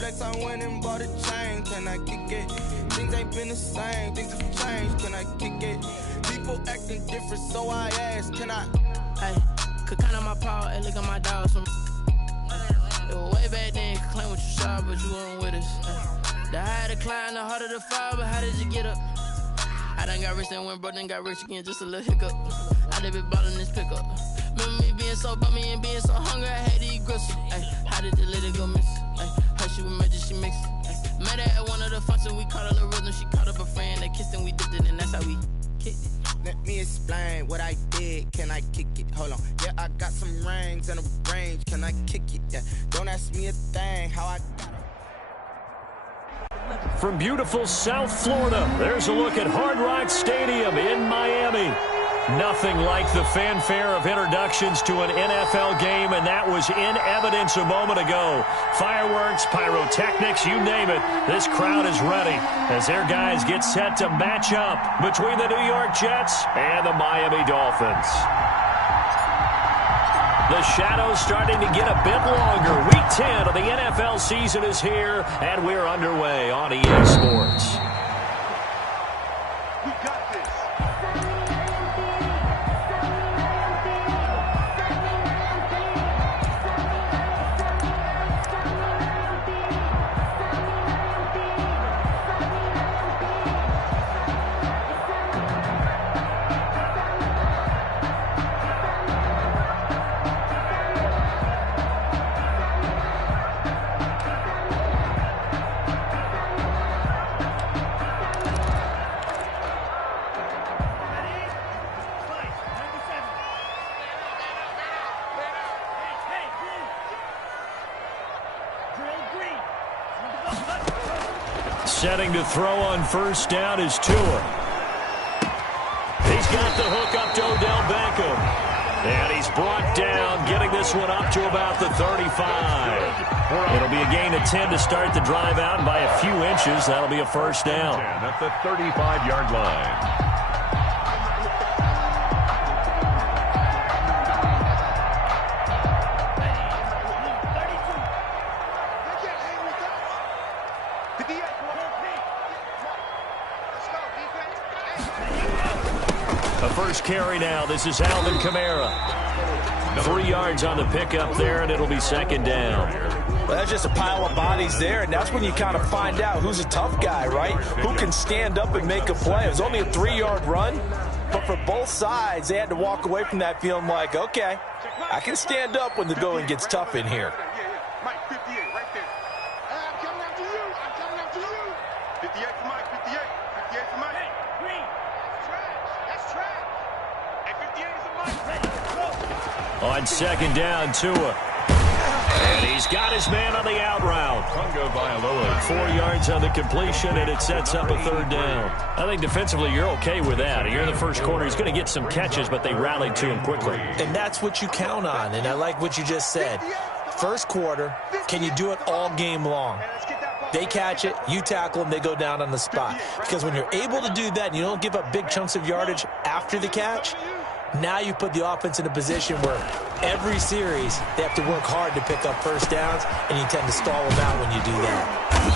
flex, I went and bought a chain. Can I kick it? Things ain't been the same. Things have changed. Can I kick it? People acting different, so I ask, can I? Hey, could count on my power, hey, look at my dogs. It was way back then, you could claim what you saw, but you weren't with us. The higher the climb, the harder the fall, but how did you get up? I done got rich, then went broke, then got rich again, just a little hiccup. I did be ballin' this pickup. Remember me being so bummy and being so hungry, I had to eat gristle. Ay, how did the lady go miss? Ay, how she was magic, she mixed. Met her at one of the functions, we caught a little rhythm, she caught up a friend, they kissed and we dipped it, and that's how we kicked it. Let me explain what I did. Can I kick it? Hold on. Yeah, I got some rings and a range. Can I kick it? Yeah. Don't ask me a thing. How I got it. From beautiful South Florida, there's a look at Hard Rock Stadium in Miami. Nothing like the fanfare of introductions to an NFL game, and that was in evidence a moment ago. Fireworks, pyrotechnics, you name it. This crowd is ready as their guys get set to match up between the New York Jets and the Miami Dolphins. The shadow's starting to get a bit longer. Week 10 of the NFL season is here, and we're underway on EA Sports. We got this. Setting to throw on first down is Tua. He's got the hook up to Odell Beckham. And he's brought down, getting this one up to about the 35. It'll be a gain of 10 to start the drive out, and by a few inches, that'll be a first down. At the 35-yard line. First carry now. This is Alvin Kamara. 3 yards on the pickup there, and it'll be second down. Well, that's just a pile of bodies there, and that's when you kind of find out who's a tough guy, right? Who can stand up and make a play. It was only a 3-yard run, but for both sides, they had to walk away from that feeling like, okay, I can stand up when the going gets tough in here. Mike, 58, right there. I'm coming after you. I'm coming after you. 58 for Mike, 58. 58 for Mike. Hey, Green. That's trash. Hey, 58 is a Mike. Ready, go. On second down, Tua. And he's got his man on the out route. 4 yards on the completion, and it sets up a third down. I think defensively you're okay with that. Here in the first quarter, he's going to get some catches, but they rallied to him quickly. And that's what you count on, and I like what you just said. First quarter, can you do it all game long? They catch it, you tackle them, they go down on the spot. Because when you're able to do that and you don't give up big chunks of yardage after the catch, now you put the offense in a position where every series they have to work hard to pick up first downs, and you tend to stall them out when you do that.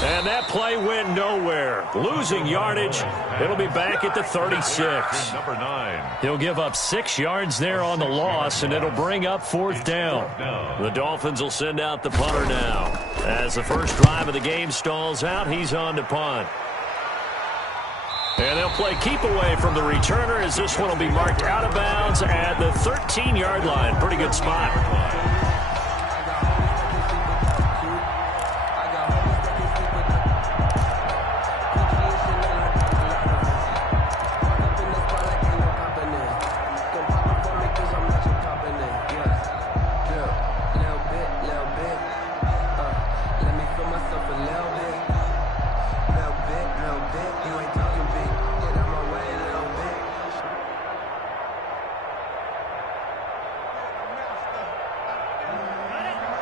And that play went nowhere. Losing yardage. It'll be back at the 36. Number 9. He'll give up 6 yards there on the loss, and it'll bring up fourth down. The Dolphins will send out the punter now. As the first drive of the game stalls out, he's on to punt. And they'll play keep away from the returner as this one will be marked out of bounds at the 13-yard line. Pretty good spot.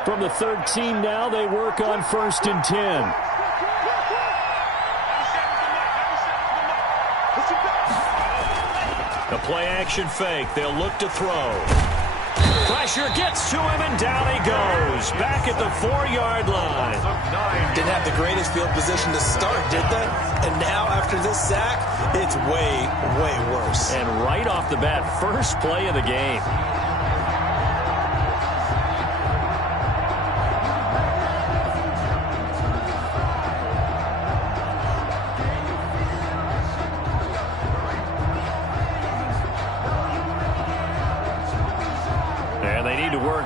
From the 13 now, they work on first and 10. A play-action fake. They'll look to throw. pressure gets to him, and down he goes. Back at the 4-yard line. Didn't have the greatest field position to start, did they? And now, after this sack, it's way, way worse. And right off the bat, first play of the game.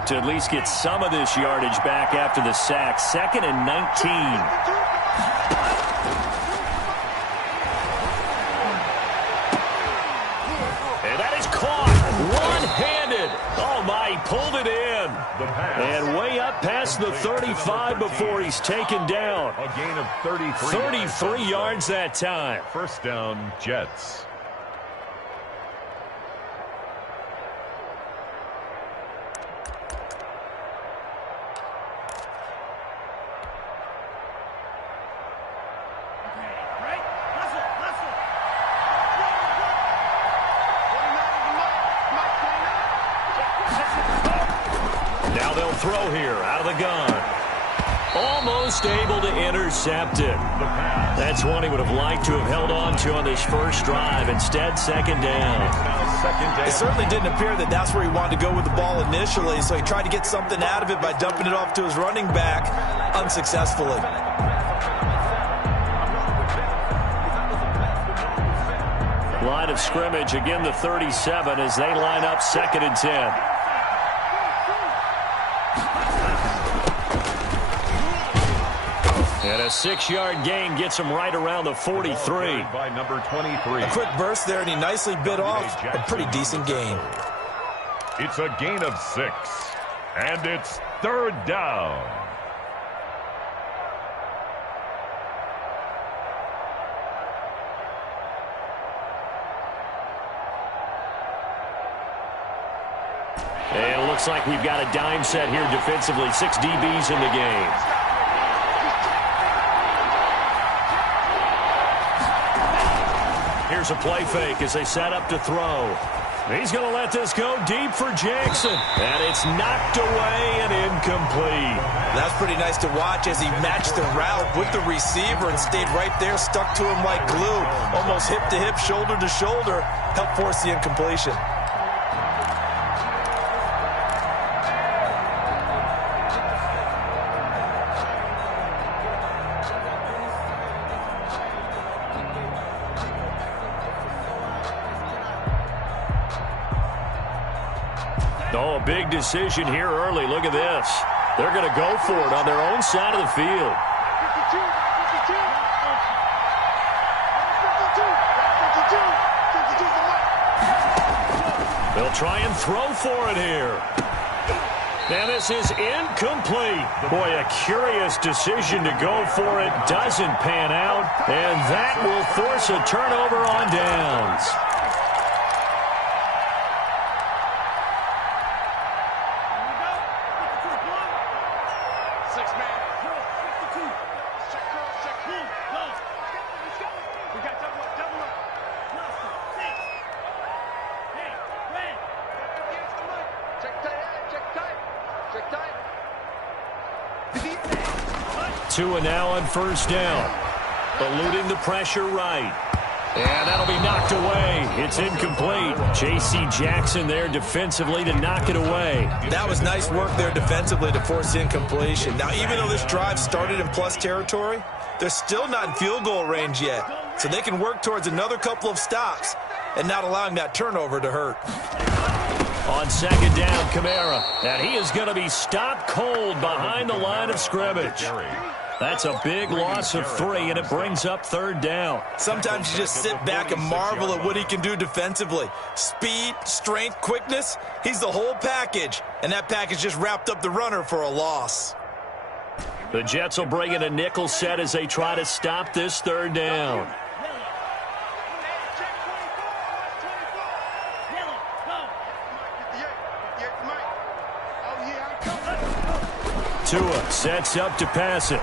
To at least get some of this yardage back after the sack. 2nd and 19. And that is caught one-handed. Oh, my, he pulled it in. And way up past the 35 before he's taken down. A gain of 33. 33 yards that time. First down, Jets. Throw here out of the gun. Almost able to intercept it. That's one he would have liked to have held on to on this first drive. Instead, 2nd down. It certainly didn't appear that that's where he wanted to go with the ball initially, so he tried to get something out of it by dumping it off to his running back unsuccessfully. Line of scrimmage, again the 37 as they line up 2nd and 10. And a 6-yard gain gets him right around the 43. By number 23. A quick burst there, and he nicely bit off a pretty decent gain. It's a gain of 6. And it's 3rd down. And it looks like we've got a dime set here defensively. 6 DBs in the game. Here's a play fake as they set up to throw. He's going to let this go deep for Jackson. And it's knocked away and incomplete. That's pretty nice to watch as he matched the route with the receiver and stayed right there, stuck to him like glue. Almost hip to hip, shoulder to shoulder. Helped force the incompletion. Oh, a big decision here early. Look at this. They're going to go for it on their own side of the field. They'll try and throw for it here. And this is incomplete. Boy, a curious decision to go for it. Doesn't pan out. And that will force a turnover on downs. Tua now on 1st down. Eluding the pressure right. And that'll be knocked away. It's incomplete. J.C. Jackson there defensively to knock it away. That was nice work there defensively to force the incompletion. Now, even though this drive started in plus territory, they're still not in field goal range yet. So they can work towards another couple of stops and not allowing that turnover to hurt. On 2nd down, Kamara. And he is going to be stopped cold behind the line of scrimmage. That's a big loss of 3, and it brings up 3rd down. Sometimes you just sit back and marvel at what he can do defensively. Speed, strength, quickness, he's the whole package. And that package just wrapped up the runner for a loss. The Jets will bring in a nickel set as they try to stop this 3rd down. Tua sets up to pass it.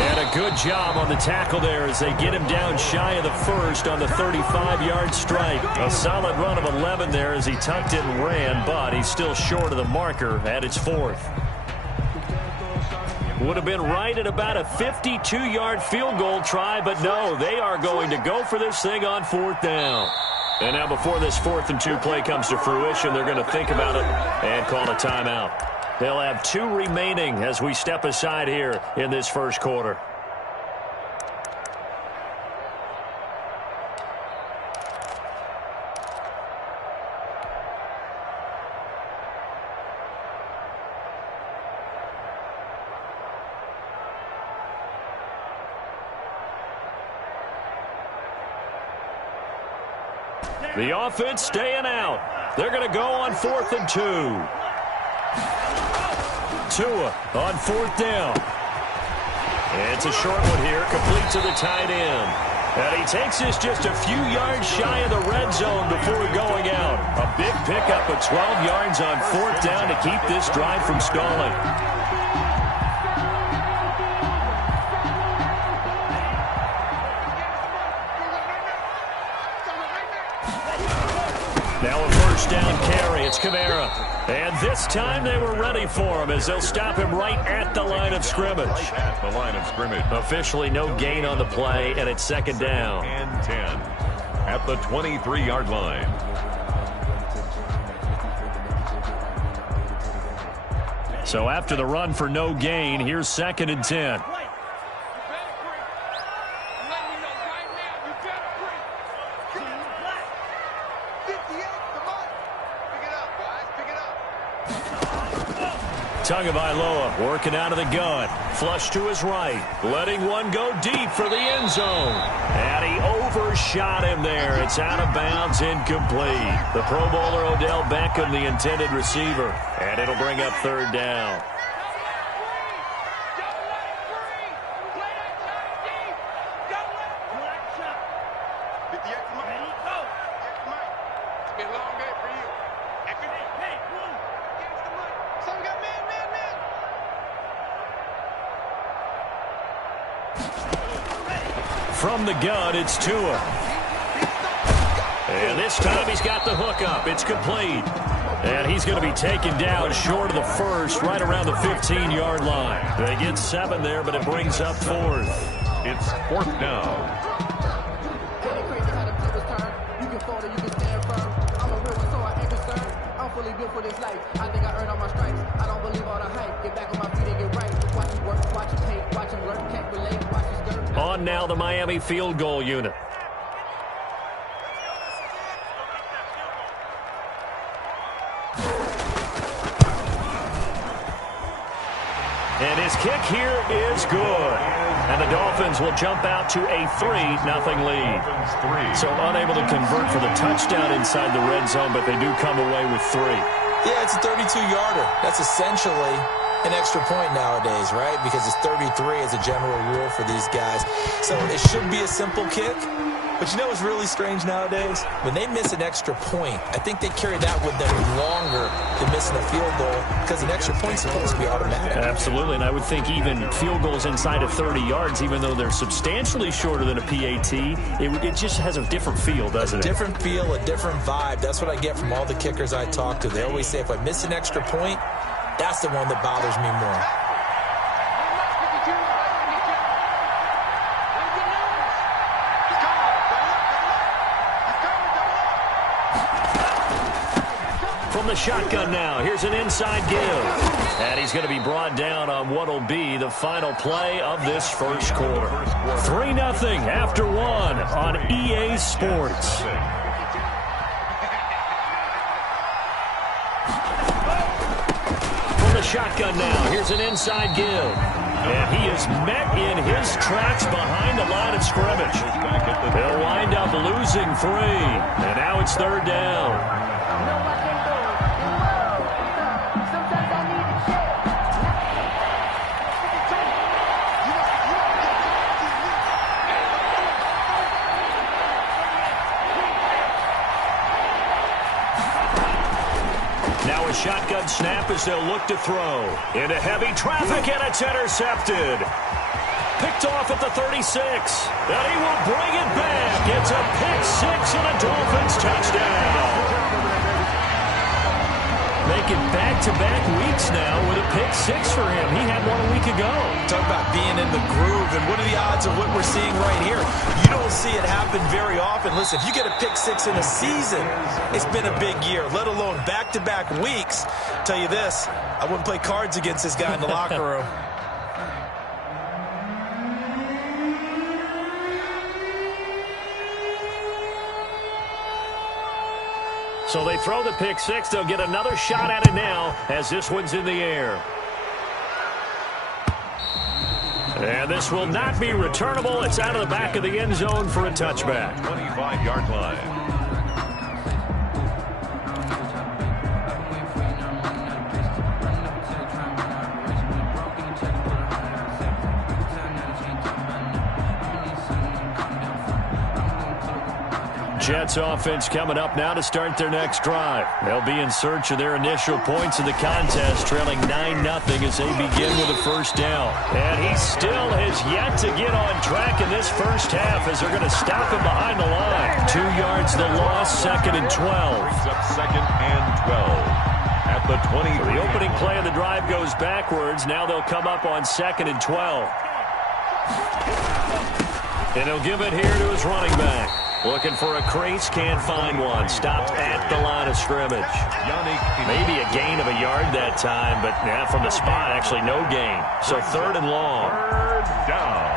And a a good job on the tackle there as they get him down shy of the first on the 35-yard strike. A solid run of 11 there as he tucked it and ran, but he's still short of the marker at its fourth. Would have been right at about a 52-yard field goal try, but no, they are going to go for this thing on fourth down. And now before this 4th and 2 play comes to fruition, they're going to think about it and call a timeout. They'll have 2 remaining as we step aside here in this first quarter. The offense staying out. They're going to go on 4th and 2. Tua on 4th down. It's a short one here, complete to the tight end. And he takes this just a few yards shy of the red zone before going out. A big pickup of 12 yards on 4th down to keep this drive from stalling. Now a first down carry. It's Kamara. And this time they were ready for him as they'll stop him right at the line of scrimmage. At the line of scrimmage. Officially no gain on the play, and it's 2nd down. And 10 at the 23-yard line. So after the run for no gain, here's 2nd and 10. Tagovailoa working out of the gun. Flush to his right. Letting one go deep for the end zone. And he overshot him there. It's out of bounds, incomplete. The Pro Bowler Odell Beckham, the intended receiver. And it'll bring up 3rd down. From the gun, it's Tua. And this time he's got the hook up. It's complete. And he's going to be taken down short of the first, right around the 15-yard line. They get 7 there, but it brings up 4th. It's 4th down. On now the Miami field goal unit. And his kick here is good. And the Dolphins will jump out to a 3-0 lead. So unable to convert for the touchdown inside the red zone, but they do come away with 3. Yeah, it's a 32-yarder. That's essentially an extra point nowadays, right? Because it's 33 as a general rule for these guys. So it should be a simple kick. But you know what's really strange nowadays? When they miss an extra point, I think they carry that with them longer than missing a field goal because an extra point's supposed to be automatic. Absolutely, and I would think even field goals inside of 30 yards, even though they're substantially shorter than a PAT, it just has a different feel, doesn't it? A different feel, a different vibe. That's what I get from all the kickers I talk to. They always say if I miss an extra point, that's the one that bothers me more. From the shotgun now, here's an inside give. And he's going to be brought down on what will be the final play of this first quarter. 3-0 after 1 on EA Sports. From the shotgun now, here's an inside give. And he is met in his tracks behind the line of scrimmage. They'll wind up losing 3. And now it's 3rd down. Now a shotgun snap as they'll look to throw. Into heavy traffic, and it's intercepted. picked off at the 36. And he will bring it back. It's a pick six and a Dolphins touchdown. Making back-to-back weeks now with a pick six for him. He had one a week ago. Talk about being in the groove, and what are the odds of what we're seeing right here? You don't see it happen very often. Listen, if you get a pick six in a season, it's been a big year, let alone back-to-back weeks. Tell you this, I wouldn't play cards against this guy in the locker room. So they throw the pick six. They'll get another shot at it now as this one's in the air. And this will not be returnable. It's out of the back of the end zone for a touchback. 25-yard line. Jets offense coming up now to start their next drive. They'll be in search of their initial points in the contest, trailing 9-0 as they begin with a first down. And he still has yet to get on track in this first half as they're going to stop him behind the line. 2 yards the loss, 2nd and 12. Brings up 2nd and 12 at the 20. So the opening play of the drive goes backwards. Now they'll come up on 2nd and 12. And he'll give it here to his running back. Looking for a crease, can't find one. Stopped at the line of scrimmage. Maybe a gain of a yard that time, but from the spot, actually no gain. So 3rd and long. 3rd down.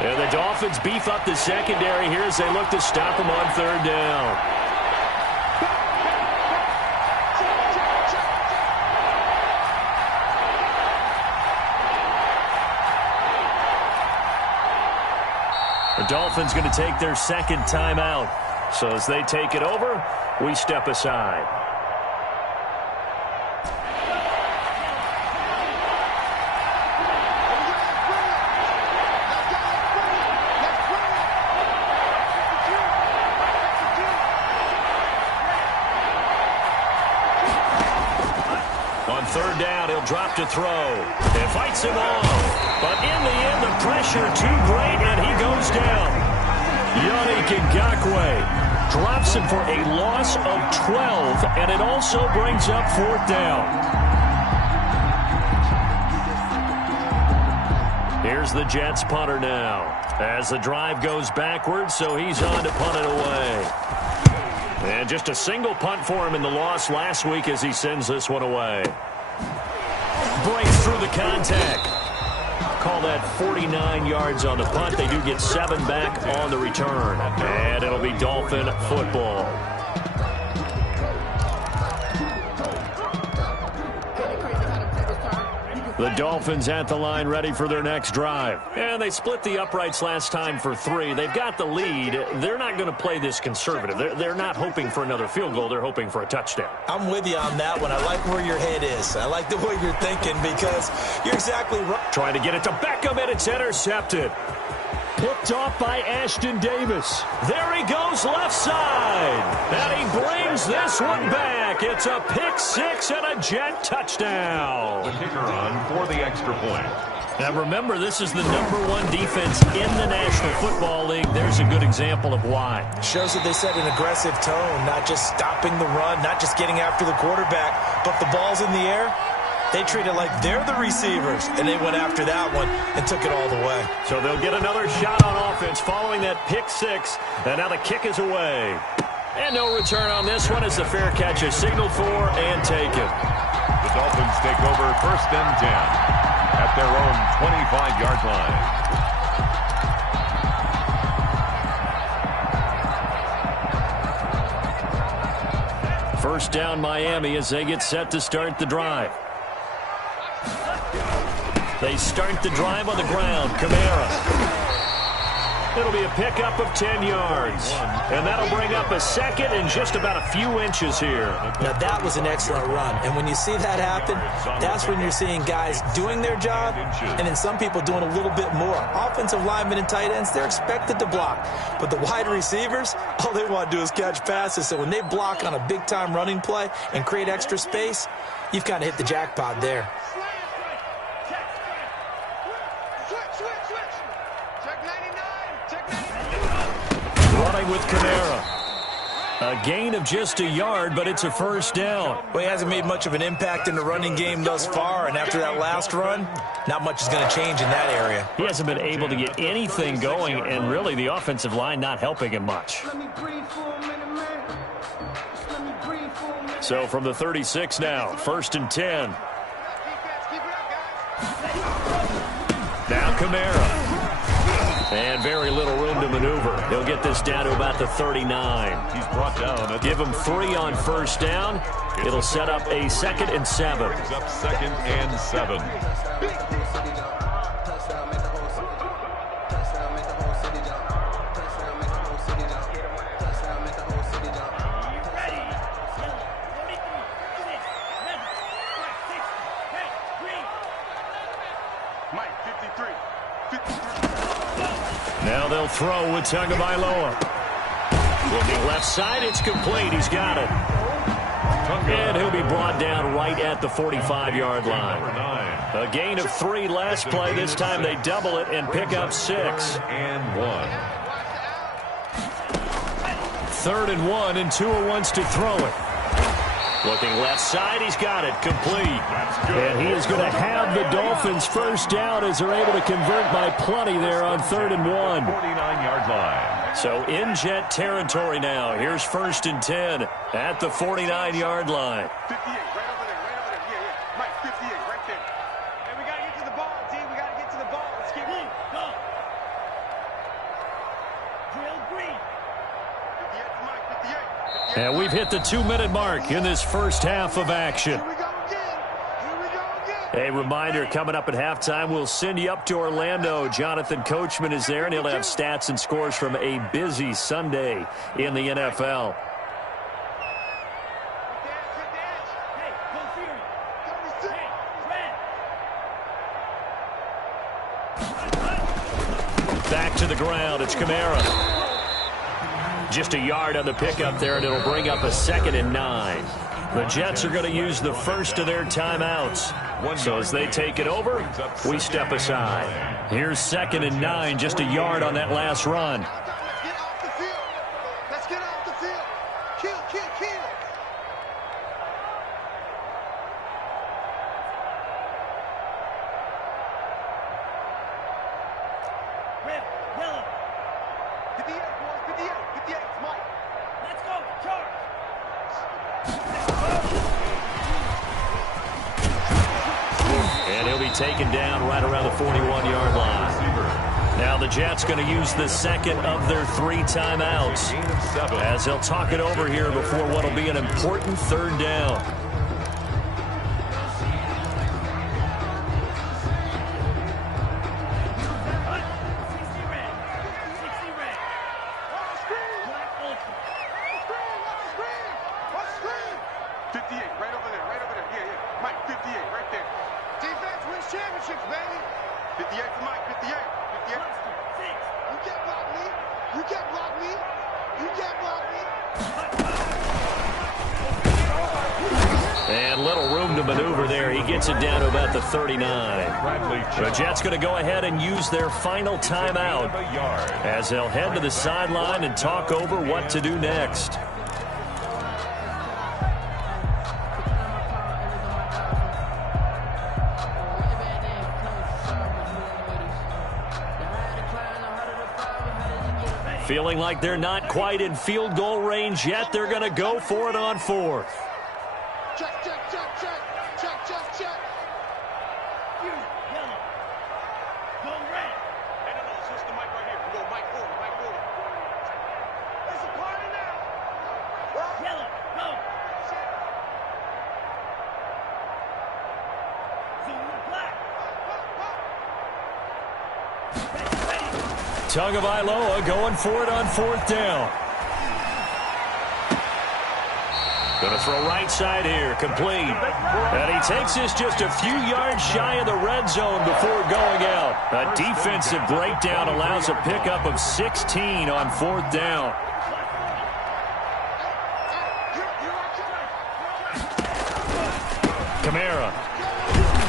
And the Dolphins beef up the secondary here as they look to stop him on 3rd down. The Dolphins going to take their 2nd timeout. So as they take it over, we step aside. On 3rd down, he'll drop to throw. And fights him off. But in the end, the pressure too great, and he goes down. Yannick Ngakoue drops him for a loss of 12, and it also brings up 4th down. Here's the Jets punter now. As the drive goes backwards, so he's on to punt it away. And just a single punt for him in the loss last week as he sends this one away. Breaks through the contact. Call that 49 yards on the punt. They do get 7 back on the return. And it'll be Dolphin football. The Dolphins at the line ready for their next drive. And they split the uprights last time for 3. They've got the lead. They're not going to play this conservative. They're not hoping for another field goal. They're hoping for a touchdown. I'm with you on that one. I like where your head is. I like the way you're thinking because you're exactly right. Trying to get it to Beckham, and it's intercepted. Picked off by Ashton Davis. There he goes left side. And he brings this one back. It's a pick six and a Jet touchdown. The kicker on for the extra point. Now remember, this is the #1 defense in the National Football League. There's a good example of why. Shows that they set an aggressive tone, not just stopping the run, not just getting after the quarterback, but the ball's in the air. They treat it like they're the receivers, and they went after that one and took it all the way. So they'll get another shot on offense following that pick six, and now the kick is away. And no return on this one as the fair catch is signaled for and taken. The Dolphins take over 1st and 10 at their own 25-yard line. First down Miami as they get set to start the drive. They start the drive on the ground. Kamara. It'll be a pickup of 10 yards. And that'll bring up a second and just about a few inches here. Now, that was an excellent run. And when you see that happen, that's when you're seeing guys doing their job and then some people doing a little bit more. Offensive linemen and tight ends, they're expected to block. But the wide receivers, all they want to do is catch passes. So when they block on a big-time running play and create extra space, you've kind of hit the jackpot there. Running with Kamara. A gain of just a yard, but it's a first down. Well, he hasn't made much of an impact in the running game thus far, and after that last run, not much is going to change in that area. He hasn't been able to get anything going, and really the offensive line not helping him much. So from the 36 now, 1st and 10. Now Kamara. And very little room to maneuver. He'll get this down to about the 39. He's brought down. Give him 3 on first down. It'll set up a 2nd and 7. Brings up 2nd and 7. Now they'll throw with Tagovailoa. Looking left side, it's complete. He's got it. And he'll be brought down right at the 45-yard line. A gain of 3 last play. This time they double it and pick up 6. And 1. 3rd and 1, and Tua wants to throw it. Looking left side, he's got it, complete. And he is going to have the Dolphins first down as they're able to convert by plenty there on 3rd and 1. 49-yard line. So in Jet territory now. Here's 1st and 10 at the 49-yard line. 58, right over there, right over there. Yeah. Mike, 58, right there. And we got to get to the ball, D. We got to get to the ball. Let's keep it. Go. Drill green. 58 to Mike, 58. And we've hit the 2-minute mark in this first half of action. Here we go again. Here we go again. A reminder, coming up at halftime, we'll send you up to Orlando. Jonathan Coachman is there, and he'll have stats and scores from a busy Sunday in the NFL. Back to the ground, it's Kamara. Just a yard on the pickup there, and it'll bring up a 2nd and 9. The Jets are going to use the first of their timeouts. So as they take it over, we step aside. Here's 2nd and 9, just a yard on that last run. Let's get off the field. Let's get off the field. Kill, kill, kill. Red, yellow. 58, boys, 58. 58, it's Mike. Let's go, charge. And he'll be taken down right around the 41-yard line. Now the Jets going to use the 2nd of their 3 timeouts as they'll talk it over here before what will be an important 3rd down. Championships, baby. 58 for Mike, 58. 58. You can't block me. You can't block me. You can't block me. And little room to maneuver there. He gets it down to about the 39. The Jets going to go ahead and use their final timeout as they'll head to the sideline and talk over what to do next. Feeling like they're not quite in field goal range yet. They're going to go for it on 4th. Check, check, check, check. Check, check, check. Yellow. Go red. Hey, no, switch the mic right here. Go Mike forward, Mike forward. It's a party now. Yellow, go. Zoom black. Ready. Tagovailoa going for it on 4th down. Going to throw right side here, complete. And he takes this just a few yards shy of the red zone before going out. A defensive breakdown allows a pickup of 16 on 4th down. Kamara.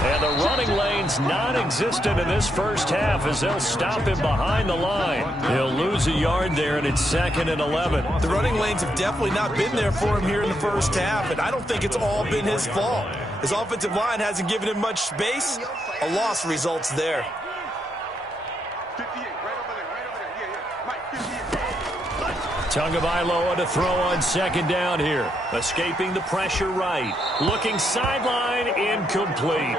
And the running lane's non-existent in this first half as they'll stop him behind the line. He'll lose a yard there, and it's 2nd and 11. The running lanes have definitely not been there for him here in the first half, and I don't think it's all been his fault. His offensive line hasn't given him much space. A loss results there. 58, right over there. Yeah. Mike, 58. Tagovailoa to throw on 2nd down here. Escaping the pressure right. Looking sideline, incomplete.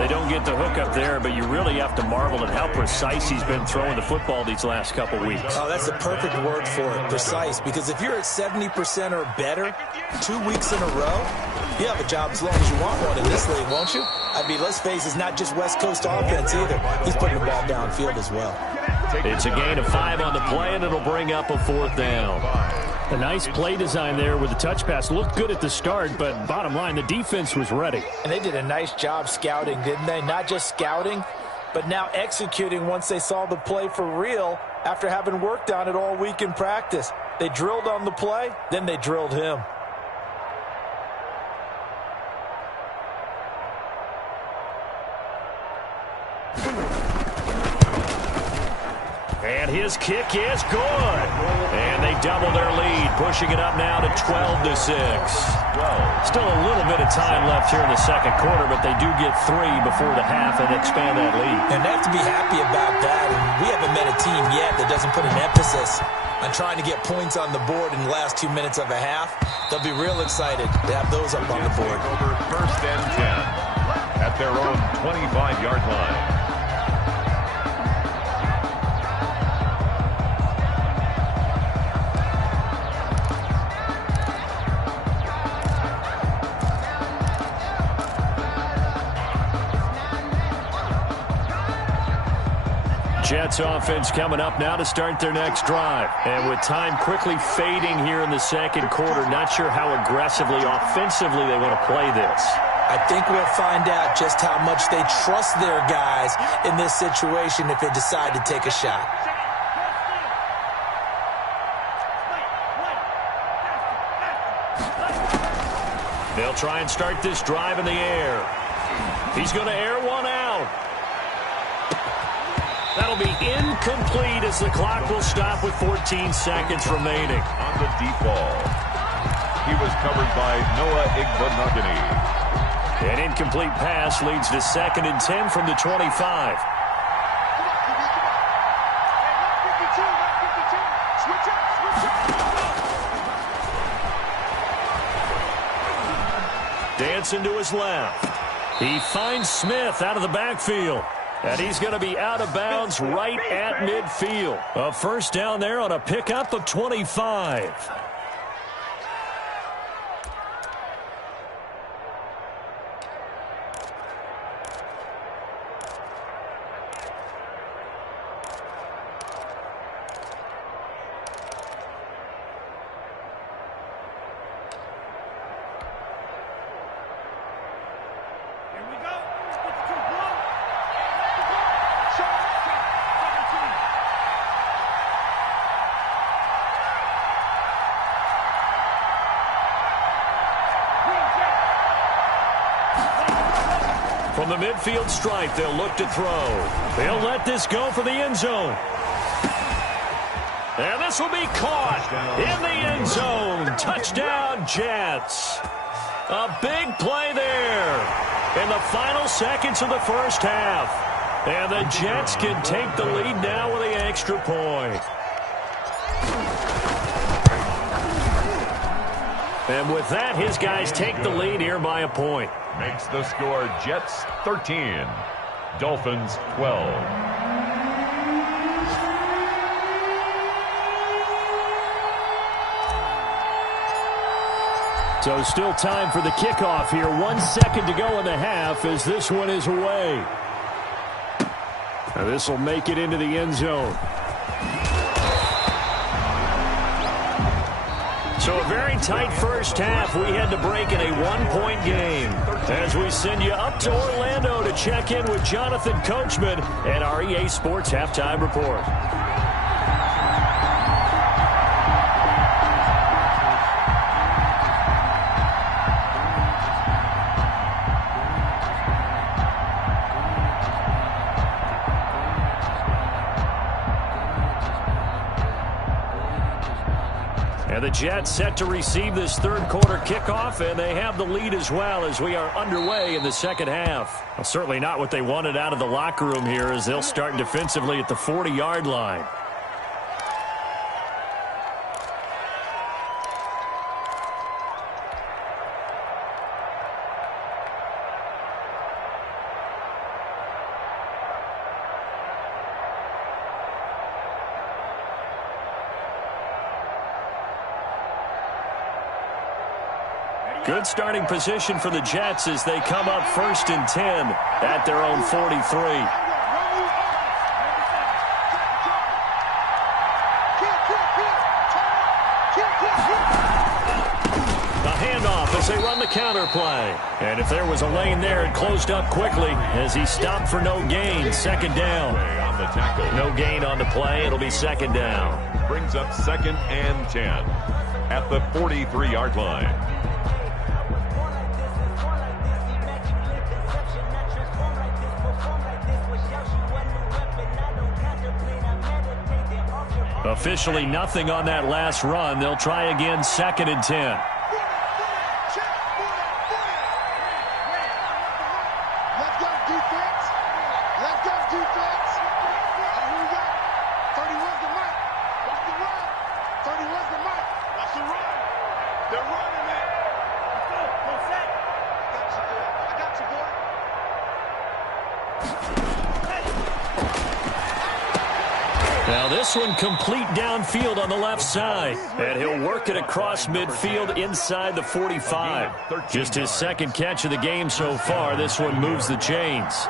They don't get the hook up there, but you really have to marvel at how precise he's been throwing the football these last couple weeks. Oh, that's the perfect word for it, precise. Because if you're at 70% or better 2 weeks in a row, you have a job as long as you want one in this league, won't you? I mean, let's face it, it's not just West Coast offense either. He's putting the ball downfield as well. It's a gain of 5 on the play, and it'll bring up a 4th down. A nice play design there with the touch pass. Looked good at the start, but bottom line, the defense was ready. And they did a nice job scouting, didn't they? Not just scouting, but now executing once they saw the play for real after having worked on it all week in practice. They drilled on the play, then they drilled him. And his kick is good. And they double their lead, pushing it up now to 12-6. Still a little bit of time left here in the second quarter, but they do get 3 before the half and expand that lead. And they have to be happy about that. And we haven't met a team yet that doesn't put an emphasis on trying to get points on the board in the last 2 minutes of a half. They'll be real excited to have those up on the board. Over 1st and 10 at their own 25-yard line. Jets offense coming up now to start their next drive. And with time quickly fading here in the second quarter, not sure how aggressively, offensively they want to play this. I think we'll find out just how much they trust their guys in this situation if they decide to take a shot. They'll try and start this drive in the air. He's going to air one out. That'll be incomplete as the clock will stop with 14 seconds remaining. On the deep ball, he was covered by Noah Igbenogany. An incomplete pass leads to 2nd and 10 from the 25. Dancing to his left. He finds Smith out of the backfield. And he's going to be out of bounds right at midfield. A first down there on a pickup of 25. From the midfield stripe, they'll look to throw. They'll let this go for the end zone. And this will be caught in the end zone. Touchdown, Jets. A big play there in the final seconds of the first half. And the Jets can take the lead now with the extra point. And with that, his guys take the lead here by a point. Makes the score Jets 13, Dolphins 12. So still time for the kickoff here. 1 second to go in the half as this one is away. Now this will make it into the end zone. So a very tight first half. We had to break in a one-point game as we send you up to Orlando to check in with Jonathan Coachman and our EA Sports Halftime Report. And the Jets set to receive this third quarter kickoff, and they have the lead as well as we are underway in the second half. Well, certainly not what they wanted out of the locker room here as they'll start defensively at the 40-yard line. Good starting position for the Jets as they come up 1st and 10 at their own 43. The handoff as they run the counter play. And if there was a lane there, it closed up quickly as he stopped for no gain. Second down. No gain on the play. It'll be second down. Brings up 2nd and 10 at the 43-yard line. Officially nothing on that last run. They'll try again 2nd and 10. Let's go, defense. Let's go, defense. Here we go. 31's the mic. Watch the run. 31's the mic. Watch the run. They're running, man. Let's go. Go set. I got you, boy. Now this one complete downfield on the left side. And he'll work it across midfield inside the 45. Just his second catch of the game so far. This one moves the chains.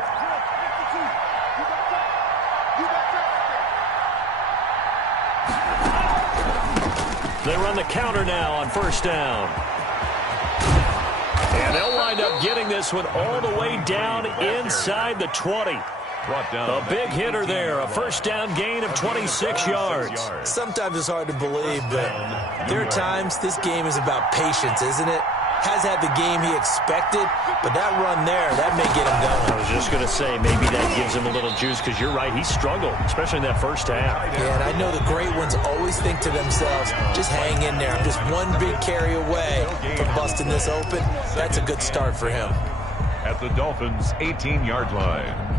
They run the counter now on 1st down. And they'll wind up getting this one all the way down inside the 20. A big hitter there, a 1st down gain of 26 yards. Sometimes it's hard to believe, but there are times this game is about patience, isn't it? Has had the game he expected, but that run there, that may get him going. I was just going to say, maybe that gives him a little juice because you're right, he struggled, especially in that first half. Yeah, and I know the great ones always think to themselves, just hang in there. I'm just one big carry away from busting this open. That's a good start for him. At the Dolphins' 18-yard line.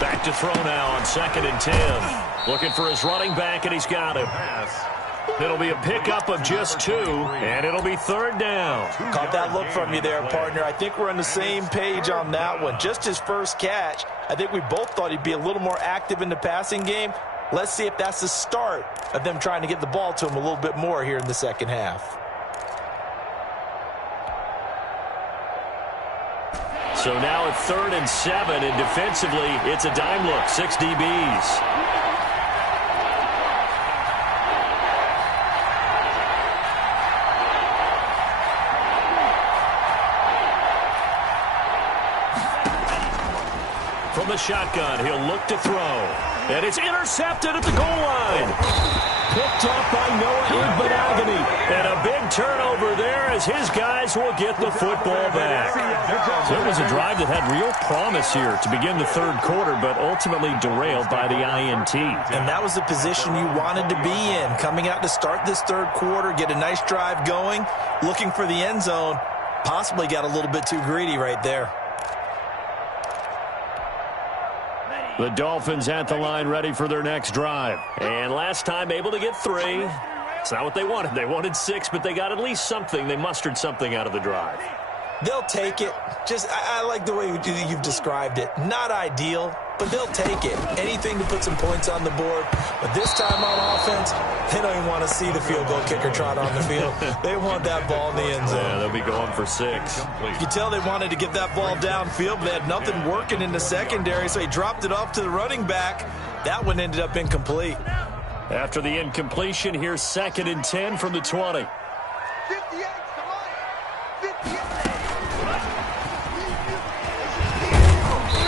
Back to throw now on 2nd and 10. Looking for his running back, and he's got him. It'll be a pickup of just 2, and it'll be 3rd down. Caught that look from you there, partner. I think we're on the same page on that one. Just his first catch. I think we both thought he'd be a little more active in the passing game. Let's see if that's the start of them trying to get the ball to him a little bit more here in the second half. So now at 3rd and 7, and defensively, it's a dime look, 6 DBs. From the shotgun, he'll look to throw. And it's intercepted at the goal line. Picked off by Noah Igbenogany. And a big turnover there as his guys will get the football back. So it was a drive that had real promise here to begin the third quarter, but ultimately derailed by the INT. And that was the position you wanted to be in. Coming out to start this third quarter, get a nice drive going, looking for the end zone. Possibly got a little bit too greedy right there. The Dolphins at the line ready for their next drive. And last time able to get 3. It's not what they wanted. They wanted 6, but they got at least something. They mustered something out of the drive. They'll take it. I like the way you've described it. Not ideal, but they'll take it. Anything to put some points on the board. But this time on offense, they don't even want to see the field goal kicker trot on the field. They want that ball in the end zone. Yeah, they'll be going for 6. You can tell they wanted to get that ball downfield, but they had nothing working in the secondary, so he dropped it off to the running back. That one ended up incomplete. After the incompletion, here's 2nd and 10 from the 20. 58, come on. 58.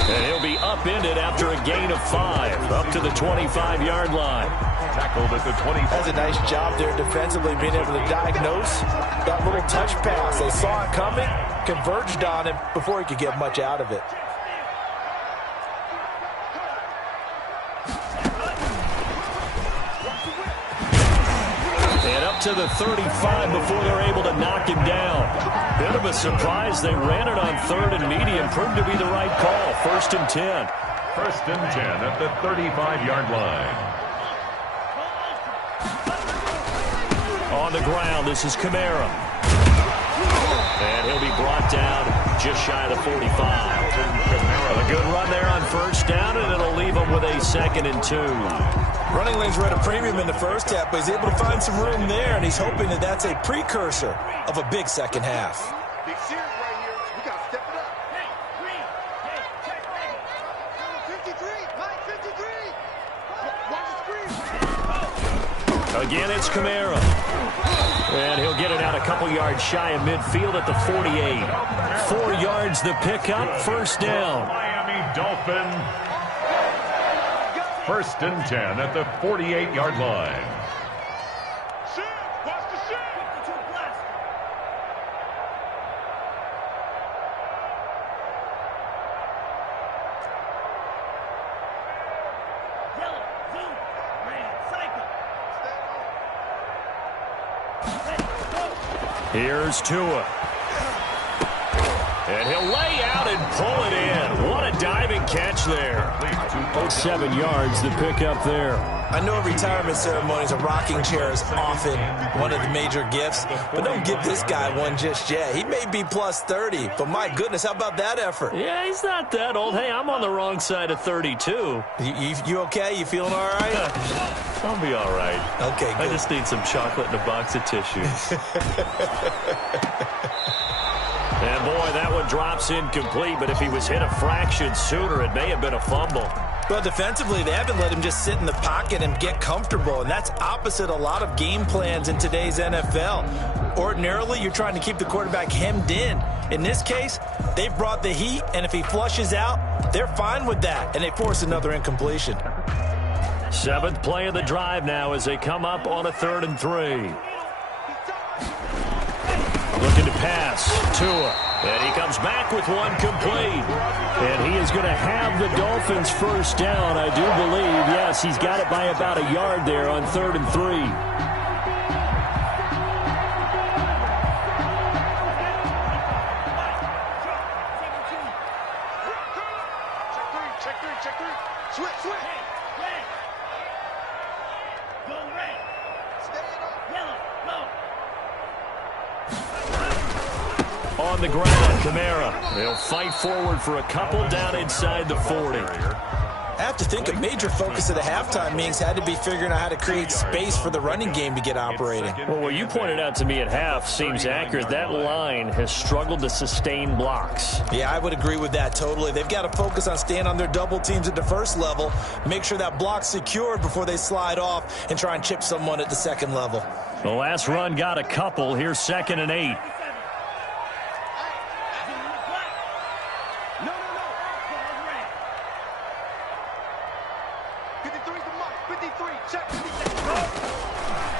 And he'll be upended after a gain of 5, up to the 25-yard line. Tackled at the 25. That's a nice job there defensively, being able to diagnose that little touch pass. They saw it coming, converged on him before he could get much out of it. And up to the 35 before they're able to knock him down. Bit of a surprise. They ran it on 3rd and medium. Proved to be the right call. 1st and 10. 1st and 10 at the 35-yard line. On the ground, this is Kamara. And he'll be brought down just shy of the 45. A good run there on 1st down, and it'll leave him with a 2nd and 2. Running lanes were at a premium in the first half, but he's able to find some room there, and he's hoping that that's a precursor of a big second half. Big series right here. We got to step it up. 53, Mike, 53. Watch the screen. Again, it's Kamara. And he'll get it out a couple yards shy of midfield at the 48. 4 yards the pickup, 1st down. Miami Dolphins. 1st and 10 at the 48-yard line. Watch the shit. Here's Tua. And he'll lay out and pull it in. What a diving catch there. 7 yards, the pickup there. I know retirement ceremonies, a rocking chair is often one of the major gifts, but don't give this guy one just yet. He may be plus 30, but my goodness, how about that effort? Yeah, he's not that old. Hey, I'm on the wrong side of 32. You okay? You feeling all right? I'll be all right. Okay, good. I just need some chocolate and a box of tissues. And, boy, that one drops incomplete, but if he was hit a fraction sooner, it may have been a fumble. Well, defensively, they haven't let him just sit in the pocket and get comfortable, and that's opposite a lot of game plans in today's NFL. Ordinarily, you're trying to keep the quarterback hemmed in. In this case, they've brought the heat, and if he flushes out, they're fine with that, and they force another incompletion. 7th play of the drive now as they come up on a 3rd and 3. Looking to pass. Tua. And he comes back with one complete. And he is going to have the Dolphins 1st down, I do believe. Yes, he's got it by about a yard there on 3rd and 3. Check three. Switch. Go red. Stay up. Yellow. Go. On the ground, Kamara. They'll fight forward for a couple down inside the 40. I have to think a major focus of the halftime meetings had to be figuring out how to create space for the running game to get operating. Well, what you pointed out to me at half seems accurate. That line has struggled to sustain blocks. Yeah, I would agree with that totally. They've got to focus on staying on their double teams at the first level, make sure that block's secured before they slide off and try and chip someone at the second level. The last run got a couple. Here's 2nd and 8.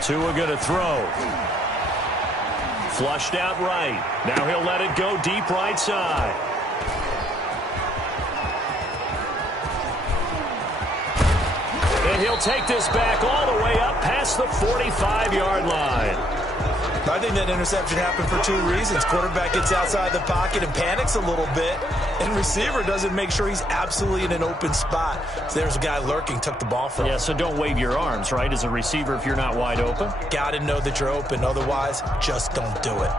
Tua going to throw. Flushed out right. Now he'll let it go deep right side. And he'll take this back all the way up past the 45-yard line. I think that interception happened for 2 reasons. Quarterback gets outside the pocket and panics a little bit, and receiver doesn't make sure he's absolutely in an open spot. So there's a guy lurking, took the ball from him. Yeah, so don't wave your arms, right, as a receiver if you're not wide open? Got to know that you're open. Otherwise, just don't do it.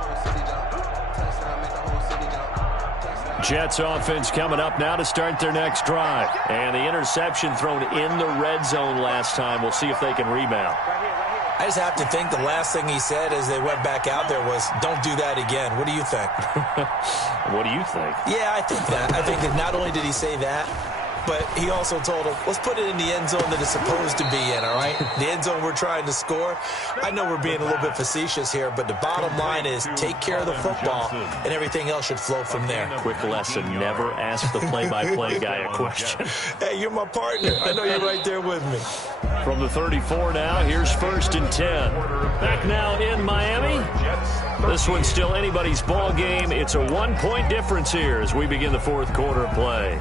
Jets offense coming up now to start their next drive. And the interception thrown in the red zone last time. We'll see if they can rebound. I just have to think the last thing he said as they went back out there was, don't do that again. What do you think? What do you think? Yeah, I think that. I think that not only did he say that, but he also told him, let's put it in the end zone that it's supposed to be in, all right? The end zone we're trying to score. I know we're being a little bit facetious here, but the bottom line is take care of the football, and everything else should flow from there. Quick lesson, never ask the play-by-play guy a question. Hey, you're my partner. I know you're right there with me. From the 34 now, here's 1st and 10. Back now in Miami. This one's still anybody's ball game. It's a 1-point difference here as we begin the 4th quarter of play.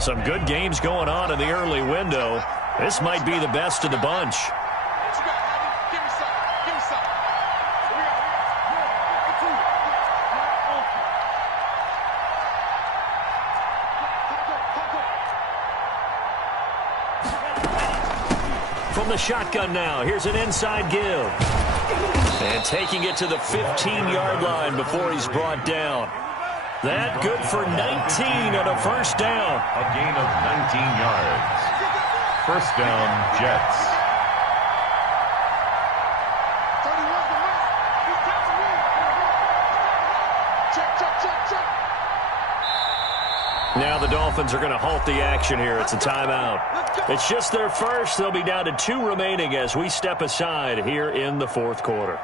Some good games going on in the early window. This might be the best of the bunch. From the shotgun now, here's an inside give. And taking it to the 15-yard line before he's brought down. That good for 19 and a first down. A gain of 19 yards. First down, Jets. Now the Dolphins are going to halt the action here. It's a timeout. It's just their first. They'll be down to 2 remaining as we step aside here in the 4th quarter.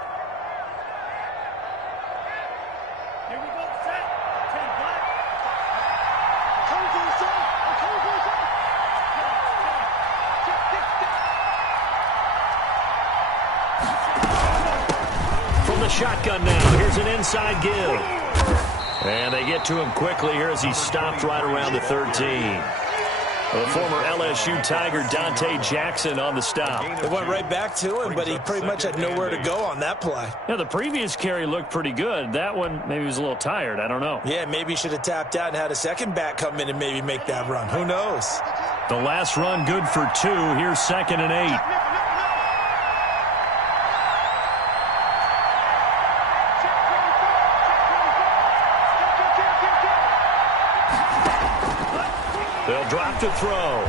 Shotgun now. Here's an inside give. And they get to him quickly here as he's stopped right around the 13. The former LSU Tiger Dante Jackson on the stop. They went right back to him, but he pretty much had nowhere to go on that play. Yeah, the previous carry looked pretty good. That one, maybe he was a little tired. I don't know. Yeah, maybe he should have tapped out and had a second back come in and maybe make that run. Who knows? The last run good for 2. Here's 2nd and 8. They'll drop to throw.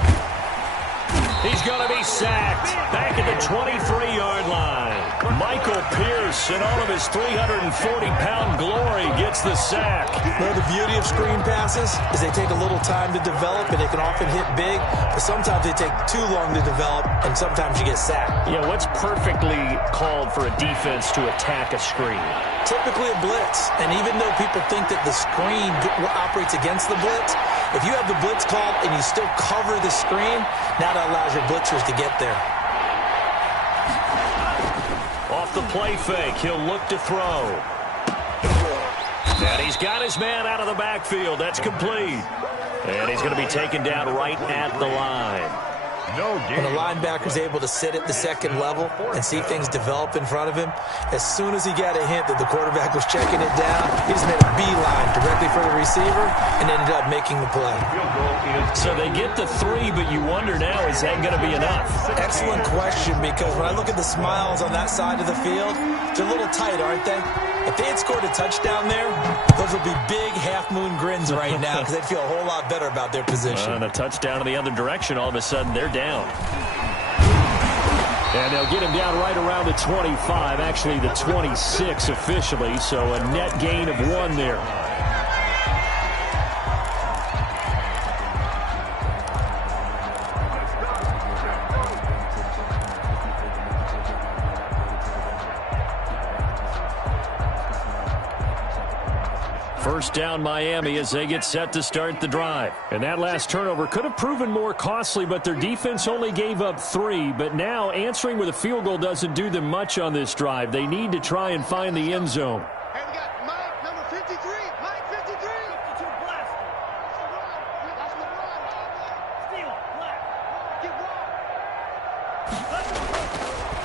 He's going to be sacked. Back at the 23-yard line. Michael Pierce, in all of his 340-pound glory, gets the sack. You know, the beauty of screen passes is they take a little time to develop, and they can often hit big, but sometimes they take too long to develop, and sometimes you get sacked. Yeah, what's perfectly called for a defense to attack a screen? Typically a blitz, and even though people think that the screen operates against the blitz, if you have the blitz called and you still cover the screen, now that allows your blitzers to get there. Off the play fake, he'll look to throw. And he's got his man out of the backfield. That's complete. And he's going to be taken down right at the line. When a linebacker's able to sit at the second level and see things develop in front of him, as soon as he got a hint that the quarterback was checking it down, he just made a beeline directly for the receiver and ended up making the play. So they get the 3, but you wonder now, is that going to be enough? Excellent question, because when I look at the smiles on that side of the field, they're a little tight, aren't they? If they had scored a touchdown there, those would be big half-moon grins right now because they'd feel a whole lot better about their position. And a touchdown in the other direction, all of a sudden they're down. And they'll get him down right around the 25, actually the 26 officially, so a net gain of 1 there. First down Miami as they get set to start the drive. And that last turnover could have proven more costly, but their defense only gave up 3. But now answering with a field goal doesn't do them much on this drive. They need to try and find the end zone. Hey, we got Mike, number 53. Mike, 53. 52 blast. That's the run. Steal, black. Get wrong.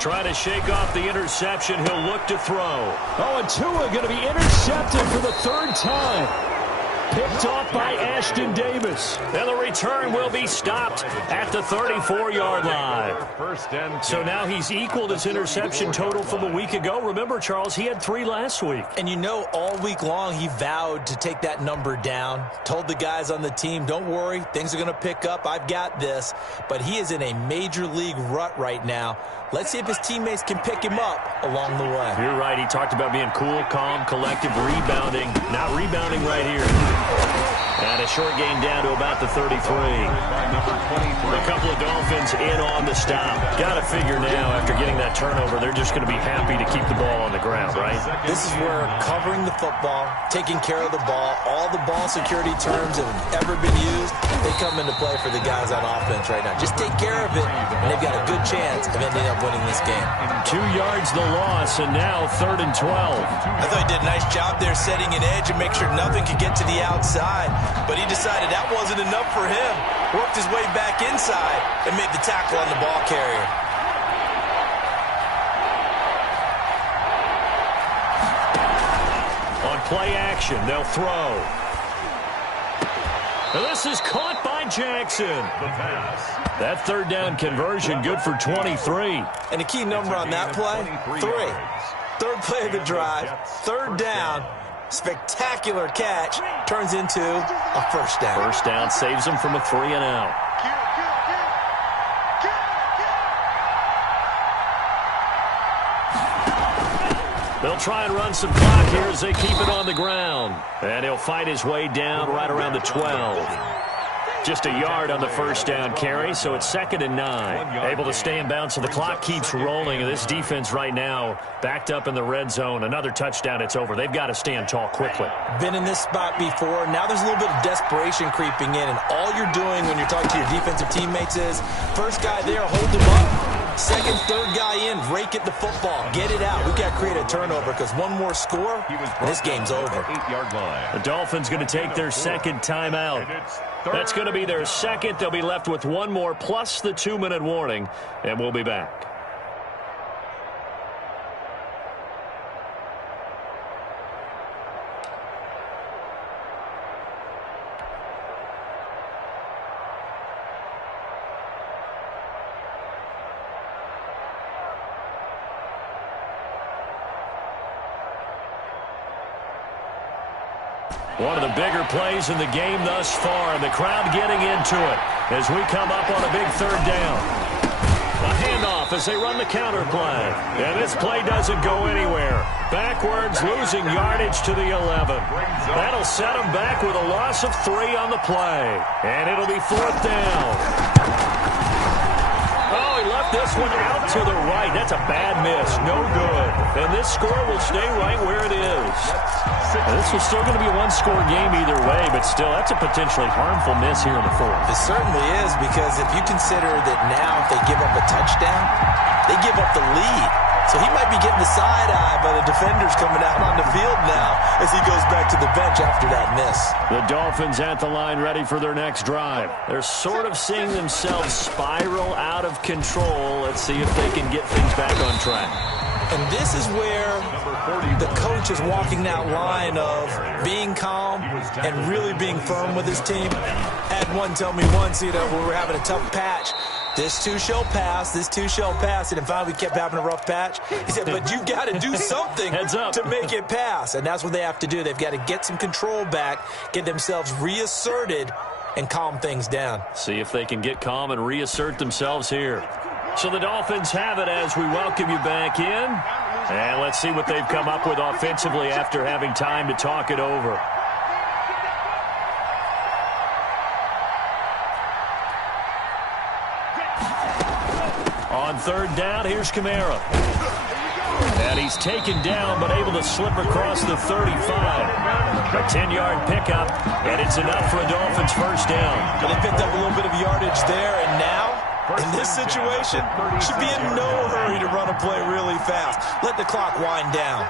Trying to shake off the interception. He'll look to throw. Oh, and Tua going to be intercepted for the 3rd time. Picked off by Ashton Davis. And the return will be stopped at the 34-yard line. So now he's equaled his interception total from a week ago. Remember, Charles, he had 3 last week. And you know, all week long he vowed to take that number down. Told the guys on the team, don't worry, things are going to pick up. I've got this. But he is in a major league rut right now. Let's see if his teammates can pick him up along the way. You're right. He talked about being cool, calm, collective, rebounding. Not rebounding right here. And a short gain down to about the 33. A couple of Dolphins in on the stop. Got to figure now, after getting that turnover, they're just going to be happy to keep the ball on the ground, right? This is where covering the football, taking care of the ball, all the ball security terms that have ever been used, they come into play for the guys on offense right now. Just take care of it, and they've got a good chance of ending up winning this game. 2 yards the loss, and now 3rd and 12. I thought he did a nice job there setting an edge and make sure nothing could get to the outside. But he decided that wasn't enough for him. Worked his way back inside and made the tackle on the ball carrier. On play action, they'll throw. And this is caught by Jackson. That 3rd down conversion good for 23. And a key number on that play, 3. 3rd play of the drive, 3rd down. Spectacular catch turns into a 1st down. 1st down saves them from a 3 and out. They'll try and run some clock here as they keep it on the ground. And he'll fight his way down right around the 12. Just a yard on the 1st down carry, so it's 2nd and 9. Able to stay in bounds, so the clock keeps rolling. This defense right now backed up in the red zone. Another touchdown, it's over. They've got to stand tall quickly. Been in this spot before. Now there's a little bit of desperation creeping in, and all you're doing when you're talking to your defensive teammates is, first guy there, hold him up. 2nd, 3rd guy in, rake at the football. Get it out. We've got to create a turnover because one more score, and this game's over. The Dolphins going to take their 2nd timeout. That's going to be their 2nd. They'll be left with one more plus the 2-minute warning, and we'll be back. One of the bigger plays in the game thus far, and the crowd getting into it as we come up on a big 3rd down. A handoff as they run the counter play. And this play doesn't go anywhere. Backwards, losing yardage to the 11. That'll set them back with a loss of 3 on the play. And it'll be 4th down. Oh, he left this one out to the right. That's a bad miss. No good. And this score will stay right where it is. And this was still going to be a one-score game either way, but still, that's a potentially harmful miss here in the 4th. It certainly is, because if you consider that now if they give up a touchdown, they give up the lead. So he might be getting the side eye by the defenders coming out on the field now as he goes back to the bench after that miss. The Dolphins at the line ready for their next drive. They're sort of seeing themselves spiral out of control. Let's see if they can get things back on track. And this is where the coach is walking that line of being calm and really being firm with his team. Had one tell me once, when we were having a tough patch, this too shall pass, this too shall pass. And finally we kept having a rough patch. He said, but you got to do something to make it pass. And that's what they have to do. They've got to get some control back, get themselves reasserted, and calm things down. See if they can get calm and reassert themselves here. So the Dolphins have it as we welcome you back in. And let's see what they've come up with offensively after having time to talk it over. On 3rd down, here's Kamara. And he's taken down, but able to slip across the 35. A 10-yard pickup, and it's enough for a Dolphins 1st down. But they picked up a little bit of yardage there, and now, in this situation, should be in no hurry to run a play really fast. Let the clock wind down.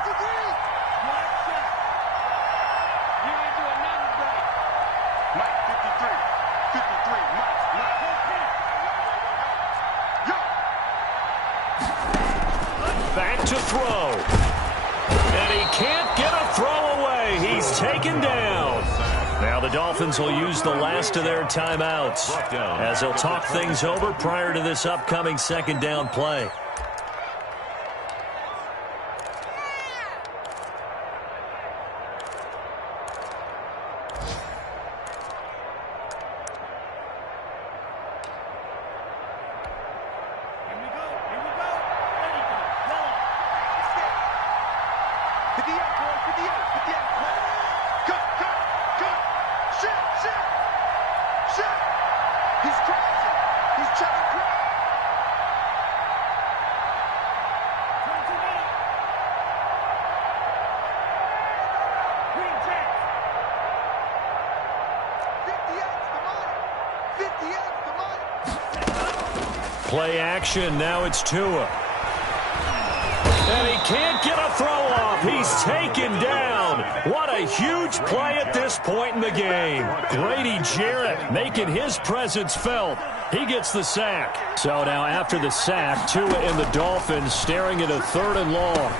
Back to throw. And he can't get a throw away. He's taken down. Now Dolphins will use the last of their timeouts as they'll talk things over prior to this upcoming second down play. Play action, now it's Tua. And he can't get a throw off. He's taken down. What a huge play at this point in the game. Grady Jarrett making his presence felt. He gets the sack. So now after the sack, Tua and the Dolphins staring at a 3rd and long.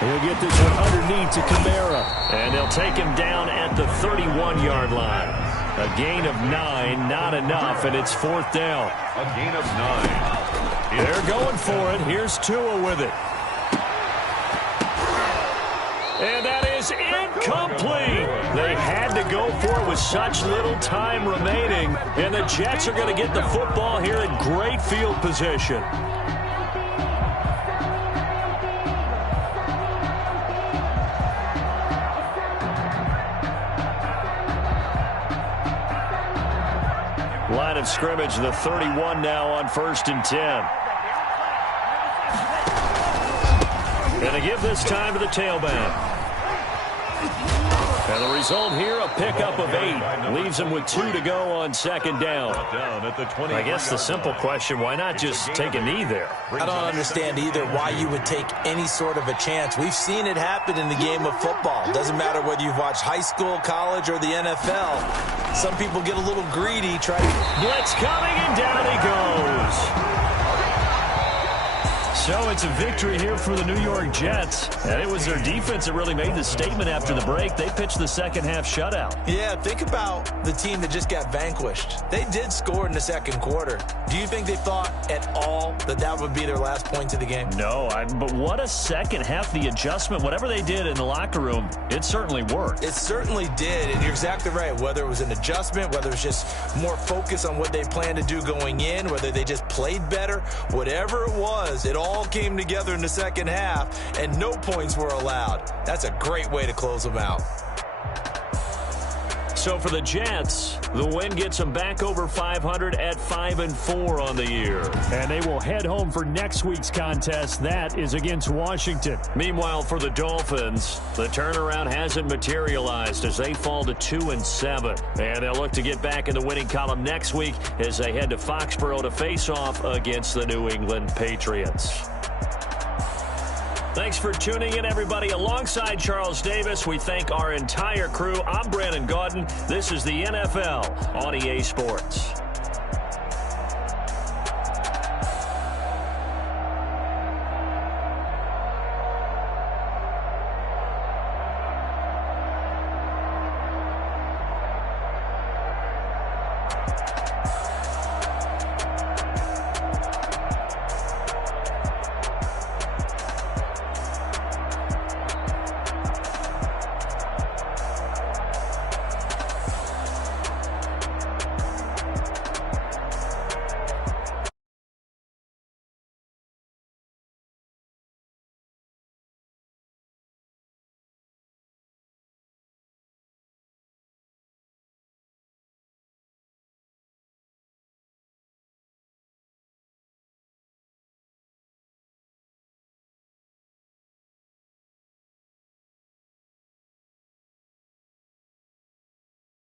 He'll get this one underneath to Kamara. And they'll take him down at the 31-yard line. A gain of 9, not enough, and it's 4th down. A gain of 9. They're going for it. Here's Tua with it. And that is incomplete. They had to go for it with such little time remaining. And the Jets are going to get the football here in great field position. Line of scrimmage, the 31 now on 1st and 10. And they give this time to the tailback. And the result here, a pickup of 8. Leaves them with 2 to go on 2nd down. I guess the simple question, why not just take a knee there? I don't understand either why you would take any sort of a chance. We've seen it happen in the game of football. Doesn't matter whether you've watched high school, college, or the NFL. Some people get a little greedy, try to... Blitz coming, and down he goes. So it's a victory here for the New York Jets. And it was their defense that really made the statement after the break. They pitched the second-half shutout. Yeah, think about the team that just got vanquished. They did score in the 2nd quarter. Do you think they thought at all that that would be their last point of the game? No, but what a second half. The adjustment, whatever they did in the locker room, it certainly worked. It certainly did, and you're exactly right. Whether it was an adjustment, whether it was just more focus on what they planned to do going in, whether they just played better, whatever it was, it all came together in the 2nd half, and no points were allowed. That's a great way to close them out. So for the Jets, the win gets them back over 500 at 5-4 on the year. And they will head home for next week's contest. That is against Washington. Meanwhile, for the Dolphins, the turnaround hasn't materialized as they fall to 2-7. And they'll look to get back in the winning column next week as they head to Foxborough to face off against the New England Patriots. Thanks for tuning in, everybody. Alongside Charles Davis, we thank our entire crew. I'm Brandon Gaudin. This is the NFL on EA Sports.